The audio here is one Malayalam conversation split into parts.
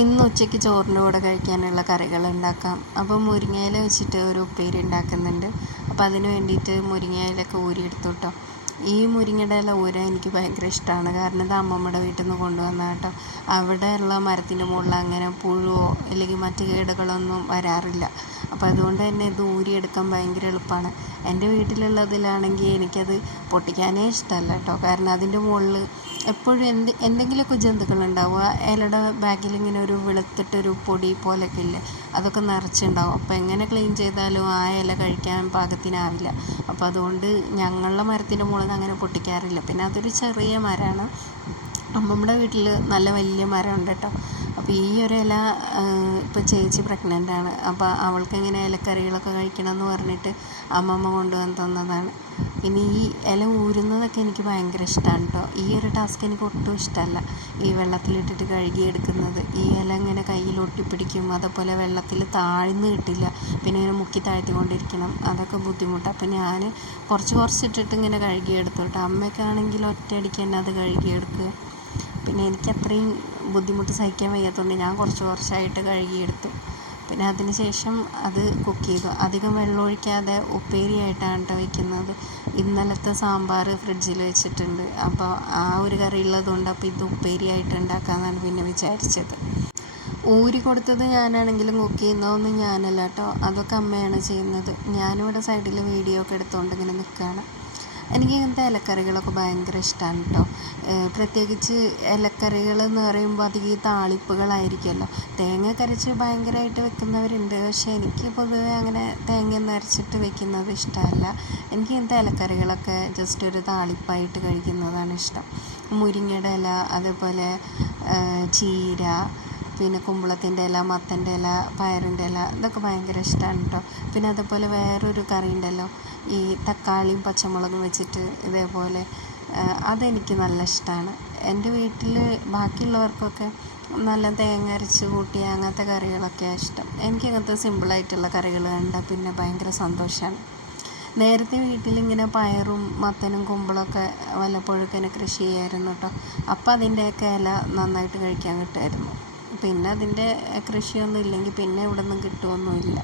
ഇന്ന് ഉച്ചയ്ക്ക് ചോറിൻ്റെ കൂടെ കഴിക്കാനുള്ള കറികൾ ഉണ്ടാക്കാം. അപ്പോൾ മുരിങ്ങയില വെച്ചിട്ട് ഒരു ഉപ്പേരി ഉണ്ടാക്കുന്നുണ്ട്. അപ്പോൾ അതിന് വേണ്ടിയിട്ട് മുരിങ്ങയിലൊക്കെ ഊരിയെടുത്തു കേട്ടോ. ഈ മുരിങ്ങയുടെ ഇല ഊരാൻ എനിക്ക് ഭയങ്കര ഇഷ്ടമാണ്. കാരണം ഇത് അമ്മമ്മയുടെ വീട്ടിൽ നിന്ന് കൊണ്ടുവന്ന കേട്ടോ. അവിടെയുള്ള മരത്തിൻ്റെ മുകളിൽ അങ്ങനെ പുഴുവോ അല്ലെങ്കിൽ മറ്റ് കേടുകളൊന്നും വരാറില്ല. അപ്പോൾ അതുകൊണ്ട് തന്നെ ഇത് ഊരിയെടുക്കാൻ ഭയങ്കര എളുപ്പമാണ്. എൻ്റെ വീട്ടിലുള്ളതിലാണെങ്കിൽ എനിക്കത് പൊട്ടിക്കാനേ ഇഷ്ടമല്ല കേട്ടോ. കാരണം അതിൻ്റെ മുകളിൽ എപ്പോഴും എന്തെങ്കിലുമൊക്കെ ജന്തുക്കളുണ്ടാവും. ഇലയുടെ ബാക്കിൽ ഇങ്ങനെ ഒരു വെളുത്തിട്ടൊരു പൊടി പോലെയൊക്കെ ഇല്ലേ, അതൊക്കെ നിറച്ചുണ്ടാവും. അപ്പോൾ എങ്ങനെ ക്ലീൻ ചെയ്താലും ആ ഇല കഴിക്കാൻ പാകത്തിനാവില്ല. അപ്പോൾ അതുകൊണ്ട് ഞങ്ങളുടെ മരത്തിൻ്റെ മുകളിൽ നിന്ന് അങ്ങനെ പൊട്ടിക്കാറില്ല. പിന്നെ അതൊരു ചെറിയ മരമാണ്. അമ്മമ്മയുടെ വീട്ടിൽ നല്ല വലിയ മരമുണ്ട് കേട്ടോ. അപ്പോൾ ഈ ഒരു ഇല ഇപ്പോൾ ചേച്ചി പ്രഗ്നൻ്റാണ്. അപ്പോൾ അവൾക്ക് ഇങ്ങനെ ഇലക്കറികളൊക്കെ കഴിക്കണമെന്ന് പറഞ്ഞിട്ട് അമ്മമ്മ കൊണ്ടുവന്ന് തന്നതാണ്. പിന്നെ ഈ ഇല ഊരുന്നതൊക്കെ എനിക്ക് ഭയങ്കര ഇഷ്ടമാണ് കേട്ടോ. ഈ ഒരു ടാസ്ക് എനിക്ക് ഒട്ടും ഇഷ്ടമല്ല, ഈ വെള്ളത്തിലിട്ടിട്ട് കഴുകിയെടുക്കുന്നത്. ഈ ഇല ഇങ്ങനെ കയ്യിൽ ഒട്ടിപ്പിടിക്കും, അതുപോലെ വെള്ളത്തിൽ താഴ്ന്ന് കിട്ടില്ല, പിന്നെ ഇങ്ങനെ മുക്കി താഴ്ത്തിക്കൊണ്ടിരിക്കണം, അതൊക്കെ ബുദ്ധിമുട്ടാണ്. അപ്പോൾ ഞാൻ കുറച്ചിട്ടിട്ട് ഇങ്ങനെ കഴുകിയെടുത്തു കേട്ടോ. അമ്മയ്ക്കാണെങ്കിൽ ഒറ്റയടിക്ക് തന്നെ അത് കഴുകിയെടുക്കുക. പിന്നെ എനിക്ക് അത്രയും ബുദ്ധിമുട്ട് സഹിക്കാൻ വയ്യാത്തതുകൊണ്ട് ഞാൻ കുറച്ചായിട്ട് കഴുകിയെടുത്തു. പിന്നെ അതിന് ശേഷം അത് കുക്ക് ചെയ്തു. അധികം വെള്ളം ഒഴിക്കാതെ ഉപ്പേരിയായിട്ടാണ് കേട്ടോ വയ്ക്കുന്നത്. ഇന്നലത്തെ സാമ്പാർ ഫ്രിഡ്ജിൽ വെച്ചിട്ടുണ്ട്. അപ്പോൾ ആ ഒരു കറി ഉള്ളതുകൊണ്ട് അപ്പോൾ ഇത് ഉപ്പേരിയായിട്ട് ഉണ്ടാക്കാമെന്നാണ് പിന്നെ വിചാരിച്ചത്. ഊരി കൊടുത്തത് ഞാനാണെങ്കിലും കുക്ക് ചെയ്യുന്നതൊന്നും ഞാനല്ല കേട്ടോ, അതൊക്കെ അമ്മയാണ് ചെയ്യുന്നത്. ഞാനിവിടെ സൈഡിൽ വീഡിയോ ഒക്കെ എടുത്തുകൊണ്ട് ഇങ്ങനെ നിൽക്കുകയാണ്. എനിക്ക് ഇങ്ങനത്തെ ഇലക്കറികളൊക്കെ ഭയങ്കര ഇഷ്ടമാണ് കേട്ടോ. പ്രത്യേകിച്ച് ഇലക്കറികൾ എന്ന് പറയുമ്പോൾ അധികം ഈ താളിപ്പുകളായിരിക്കുമല്ലോ. തേങ്ങ അരച്ച് ഭയങ്കരമായിട്ട് വെക്കുന്നവരുണ്ട്, പക്ഷേ എനിക്ക് പൊതുവേ അങ്ങനെ തേങ്ങയൊന്നും അരച്ചിട്ട് വെക്കുന്നത് ഇഷ്ടമല്ല. എനിക്ക് ഇങ്ങനത്തെ ഇലക്കറികളൊക്കെ ജസ്റ്റ് ഒരു താളിപ്പായിട്ട് കഴിക്കുന്നതാണ് ഇഷ്ടം. മുരിങ്ങയുടെ ഇല, അതേപോലെ ചീര, പിന്നെ കുമ്പളത്തിൻ്റെ ഇല, മത്തൻ്റെ ഇല, പയറിൻ്റെ ഇല, ഇതൊക്കെ ഭയങ്കര ഇഷ്ടമാണ് കേട്ടോ. പിന്നെ അതുപോലെ വേറൊരു കറി ഉണ്ടല്ലോ, ഈ തക്കാളിയും പച്ചമുളകും വെച്ചിട്ട് ഇതേപോലെ, അതെനിക്ക് നല്ല ഇഷ്ടമാണ്. എൻ്റെ വീട്ടിൽ ബാക്കിയുള്ളവർക്കൊക്കെ നല്ല തേങ്ങ അരച്ച് കൂട്ടിയ അങ്ങനത്തെ കറികളൊക്കെയാണ് ഇഷ്ടം. എനിക്കങ്ങനത്തെ സിമ്പിളായിട്ടുള്ള കറികൾ കണ്ടാൽ പിന്നെ ഭയങ്കര സന്തോഷമാണ്. നേരത്തെ വീട്ടിലിങ്ങനെ പയറും മത്തനും കുമ്പളമൊക്കെ വല്ലപ്പോഴൊക്കെ ഇങ്ങനെ കൃഷി ചെയ്യായിരുന്നു കേട്ടോ. അപ്പോൾ അതിൻ്റെയൊക്കെ ഇല നന്നായിട്ട് കഴിക്കാൻ കിട്ടുമായിരുന്നു. പിന്നെ അതിൻ്റെ കൃഷിയൊന്നും ഇല്ലെങ്കിൽ പിന്നെ ഇവിടെ നിന്നും കിട്ടുമൊന്നുമില്ല.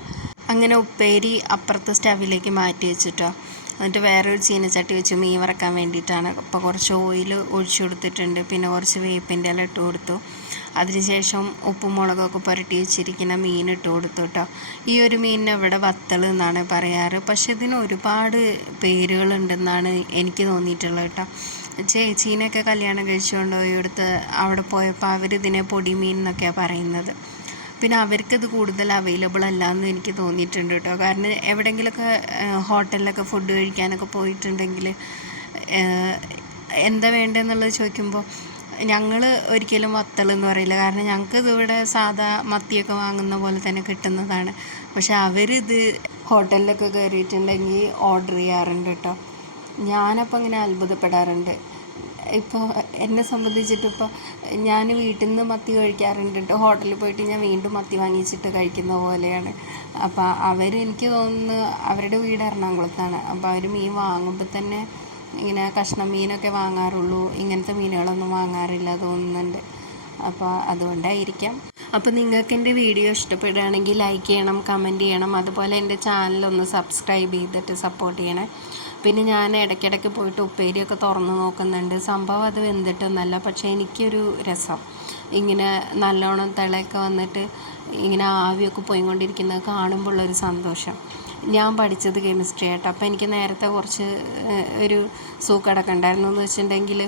അങ്ങനെ ഉപ്പേരി അപ്പുറത്തെ സ്റ്റവിലേക്ക് മാറ്റി വെച്ചിട്ടോ. എന്നിട്ട് വേറൊരു ചീനച്ചട്ടി വെച്ച് മീൻ വറക്കാൻ വേണ്ടിയിട്ടാണ്. അപ്പോൾ കുറച്ച് ഓയിൽ ഒഴിച്ചു കൊടുത്തിട്ടുണ്ട്. പിന്നെ കുറച്ച് വേപ്പിൻ്റെ ഇല ഇട്ട് കൊടുത്തു. അതിനുശേഷം ഉപ്പും മുളകൊക്കെ പുരട്ടി വെച്ചിരിക്കുന്ന മീൻ ഇട്ട് കൊടുത്തു കേട്ടോ. ഈ ഒരു മീനിനെ ഇവിടെ വത്തൽ എന്നാണ് പറയാറ്, പക്ഷെ ഇതിന് ഒരുപാട് പേരുകളുണ്ടെന്നാണ് എനിക്ക് തോന്നിയിട്ടുള്ളത് കേട്ടോ. ചേച്ചീനെയൊക്കെ കല്യാണം കഴിച്ചുകൊണ്ട് പോയെടുത്ത് അവിടെ പോയപ്പോൾ അവരിതിനെ പൊടിമീൻ എന്നൊക്കെയാണ് പറയുന്നത്. പിന്നെ അവർക്കിത് കൂടുതൽ അവൈലബിൾ അല്ല എന്ന് എനിക്ക് തോന്നിയിട്ടുണ്ട് കേട്ടോ. കാരണം എവിടെയെങ്കിലുമൊക്കെ ഹോട്ടലിലൊക്കെ ഫുഡ് കഴിക്കാനൊക്കെ പോയിട്ടുണ്ടെങ്കിൽ എന്താ വേണ്ടതെന്നുള്ളത് ചോദിക്കുമ്പോൾ ഞങ്ങൾ ഒരിക്കലും വത്തൽ എന്ന് പറയില്ല. കാരണം ഞങ്ങൾക്ക് ഇതിവിടെ സാധാ മത്തിയൊക്കെ വാങ്ങുന്ന പോലെ തന്നെ കിട്ടുന്നതാണ്. പക്ഷെ അവരിത് ഹോട്ടലിലൊക്കെ കയറിയിട്ടുണ്ടെങ്കിൽ ഓർഡർ ചെയ്യാറുണ്ട് കേട്ടോ. ഞാനപ്പോൾ ഇങ്ങനെ അത്ഭുതപ്പെടാറുണ്ട്. ഇപ്പോൾ എന്നെ സംബന്ധിച്ചിട്ടിപ്പോൾ ഞാൻ വീട്ടിൽ നിന്ന് മത്തി കഴിക്കാറുണ്ട് കേട്ടോ. ഹോട്ടലിൽ പോയിട്ട് ഞാൻ വീണ്ടും മത്തി വാങ്ങിച്ചിട്ട് കഴിക്കുന്ന പോലെയാണ്. അപ്പോൾ എനിക്ക് തോന്നുന്നു അവരുടെ വീട് എറണാകുളത്താണ്. അപ്പോൾ അവർ മീൻ വാങ്ങുമ്പോൾ തന്നെ ഇങ്ങനെ കഷ്ണം മീനൊക്കെ വാങ്ങാറുള്ളൂ, ഇങ്ങനത്തെ മീനുകളൊന്നും വാങ്ങാറില്ല തോന്നുന്നുണ്ട്. അപ്പോൾ അതുകൊണ്ടായിരിക്കാം. അപ്പോൾ നിങ്ങൾക്ക് എൻ്റെ വീഡിയോ ഇഷ്ടപ്പെടുകയാണെങ്കിൽ ലൈക്ക് ചെയ്യണം, കമൻറ്റ് ചെയ്യണം. അതുപോലെ എൻ്റെ ചാനലൊന്ന് സബ്സ്ക്രൈബ് ചെയ്തിട്ട് സപ്പോർട്ട് ചെയ്യണേ. പിന്നെ ഞാൻ ഇടയ്ക്കിടയ്ക്ക് പോയിട്ട് ഉപ്പേരിയൊക്കെ തുറന്ന് നോക്കുന്നുണ്ട്. സംഭവം അത് വെന്തിട്ടൊന്നല്ല, പക്ഷേ എനിക്കൊരു രസം ഇങ്ങനെ നല്ലോണം തിളയൊക്കെ വന്നിട്ട് ഇങ്ങനെ ആവിയൊക്കെ പോയിക്കൊണ്ടിരിക്കുന്നത് കാണുമ്പോൾ ഉള്ളൊരു സന്തോഷം. ഞാൻ പഠിച്ചത് കെമിസ്ട്രി ആയിട്ട്. അപ്പോൾ എനിക്ക് നേരത്തെ കുറച്ച് ഒരു സൂക്കടൊക്കെ ഉണ്ടായിരുന്നു. എന്ന് വെച്ചിട്ടുണ്ടെങ്കിൽ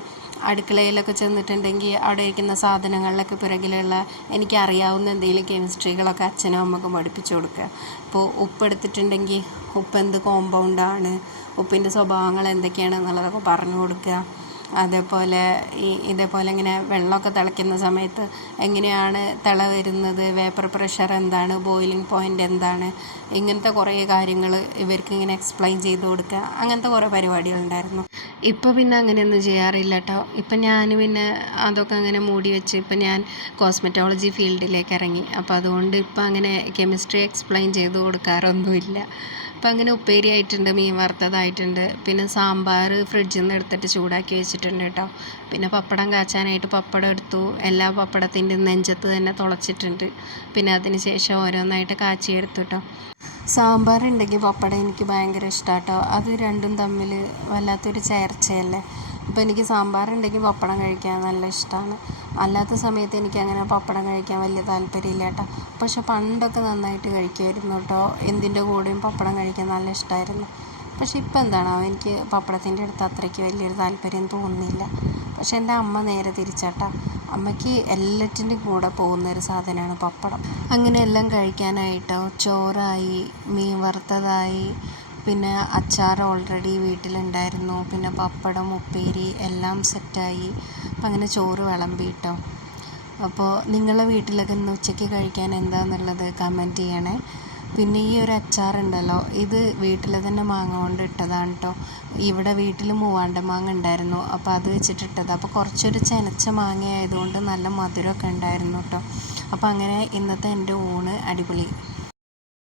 അടുക്കളയിലൊക്കെ ചെന്നിട്ടുണ്ടെങ്കിൽ അവിടെ ഇരിക്കുന്ന സാധനങ്ങളിലൊക്കെ പിറകിലുള്ള എനിക്കറിയാവുന്ന എന്തെങ്കിലും കെമിസ്ട്രികളൊക്കെ അച്ഛനും അമ്മക്കും പഠിപ്പിച്ചു കൊടുക്കുക. ഇപ്പോൾ ഉപ്പ് എടുത്തിട്ടുണ്ടെങ്കിൽ ഉപ്പ് എന്ത് കോമ്പൗണ്ടാണ്, ഉപ്പിൻ്റെ സ്വഭാവങ്ങൾ എന്തൊക്കെയാണെന്നുള്ളതൊക്കെ പറഞ്ഞു കൊടുക്കുക. അതേപോലെ ഇതേപോലെ ഇങ്ങനെ വെള്ളമൊക്കെ തിളയ്ക്കുന്ന സമയത്ത് എങ്ങനെയാണ് തിള വരുന്നത്, വേപ്പർ പ്രഷർ എന്താണ്, ബോയിലിംഗ് പോയിൻ്റ് എന്താണ്, ഇങ്ങനത്തെ കുറേ കാര്യങ്ങൾ ഇവർക്ക് ഇങ്ങനെ എക്സ്പ്ലെയിൻ ചെയ്ത് കൊടുക്കുക. അങ്ങനത്തെ കുറേ പരിപാടികളുണ്ടായിരുന്നു. ഇപ്പോൾ പിന്നെ അങ്ങനെയൊന്നും ചെയ്യാറില്ല കേട്ടോ. ഇപ്പം ഞാൻ പിന്നെ അതൊക്കെ അങ്ങനെ മൂടി വെച്ച് ഇപ്പം ഞാൻ കോസ്മെറ്റോളജി ഫീൽഡിലേക്ക് ഇറങ്ങി. അപ്പോൾ അതുകൊണ്ട് ഇപ്പം അങ്ങനെ കെമിസ്ട്രി എക്സ്പ്ലെയിൻ ചെയ്ത് കൊടുക്കാറൊന്നുമില്ല. അപ്പം അങ്ങനെ ഉപ്പേരി ആയിട്ടുണ്ട്, മീൻ വറുത്തതായിട്ടുണ്ട്, പിന്നെ സാമ്പാർ ഫ്രിഡ്ജിൽ നിന്ന് എടുത്തിട്ട് ചൂടാക്കി വെച്ചിട്ടുണ്ട് കേട്ടോ. പിന്നെ പപ്പടം കാച്ചാനായിട്ട് പപ്പടം എടുത്തു, എല്ലാ പപ്പടത്തിൻ്റെ നെഞ്ചത്ത് തന്നെ തുളച്ചിട്ടുണ്ട്. പിന്നെ അതിന് ശേഷം ഓരോന്നായിട്ട് കാച്ചിയെടുത്തു കേട്ടോ. സാമ്പാർ ഉണ്ടെങ്കിൽ പപ്പടം എനിക്ക് ഭയങ്കര ഇഷ്ടമാണ് കേട്ടോ. അത് രണ്ടും തമ്മിൽ വല്ലാത്തൊരു ചേർച്ചയല്ലേ. അപ്പോൾ എനിക്ക് സാമ്പാർ ഉണ്ടെങ്കിൽ പപ്പടം കഴിക്കാൻ നല്ല ഇഷ്ടമാണ്. അല്ലാത്ത സമയത്ത് എനിക്കങ്ങനെ പപ്പടം കഴിക്കാൻ വലിയ താല്പര്യമില്ല കേട്ടോ. പക്ഷെ പണ്ടൊക്കെ നന്നായിട്ട് കഴിക്കുമായിരുന്നു കേട്ടോ. എന്തിൻ്റെ കൂടെയും പപ്പടം കഴിക്കാൻ നല്ല ഇഷ്ടമായിരുന്നു. പക്ഷെ ഇപ്പം എന്താണോ എനിക്ക് പപ്പടത്തിൻ്റെ അടുത്ത് അത്രയ്ക്ക് വലിയൊരു താല്പര്യം തോന്നുന്നില്ല. പക്ഷെ എൻ്റെ അമ്മ നേരെ തിരിച്ചാട്ടോ. അമ്മയ്ക്ക് എല്ലാറ്റിൻ്റെ കൂടെ പോകുന്നൊരു സാധനമാണ് പപ്പടം. അങ്ങനെ എല്ലാം കഴിക്കാനായിട്ടോ. ചോറായി, മീൻ വറുത്തതായി, പിന്നെ അച്ചാർ ഓൾറെഡി വീട്ടിലുണ്ടായിരുന്നു, പിന്നെ പപ്പടം ഉപ്പേരി എല്ലാം സെറ്റായി. അപ്പം അങ്ങനെ ചോറ് വിളമ്പിട്ടോ. അപ്പോൾ നിങ്ങളുടെ വീട്ടിലൊക്കെ ഇന്ന് ഉച്ചയ്ക്ക് കഴിക്കാൻ എന്താണെന്നുള്ളത് കമൻറ്റ് ചെയ്യണേ. പിന്നെ ഈ ഒരു അച്ചാറുണ്ടല്ലോ, ഇത് വീട്ടിൽ തന്നെ മാങ്ങ കൊണ്ട് ഇട്ടതാണ് കേട്ടോ. ഇവിടെ വീട്ടിൽ മൂവാണ്ട മാങ്ങ ഉണ്ടായിരുന്നു, അപ്പോൾ അത് വെച്ചിട്ടിട്ടത്. അപ്പോൾ കുറച്ചൊരു ചെനച്ച മാങ്ങ ആയതുകൊണ്ട് നല്ല മധുരമൊക്കെ ഉണ്ടായിരുന്നു കേട്ടോ. അപ്പോൾ അങ്ങനെ ഇന്നത്തെ എൻ്റെ ഊണ് അടിപൊളി.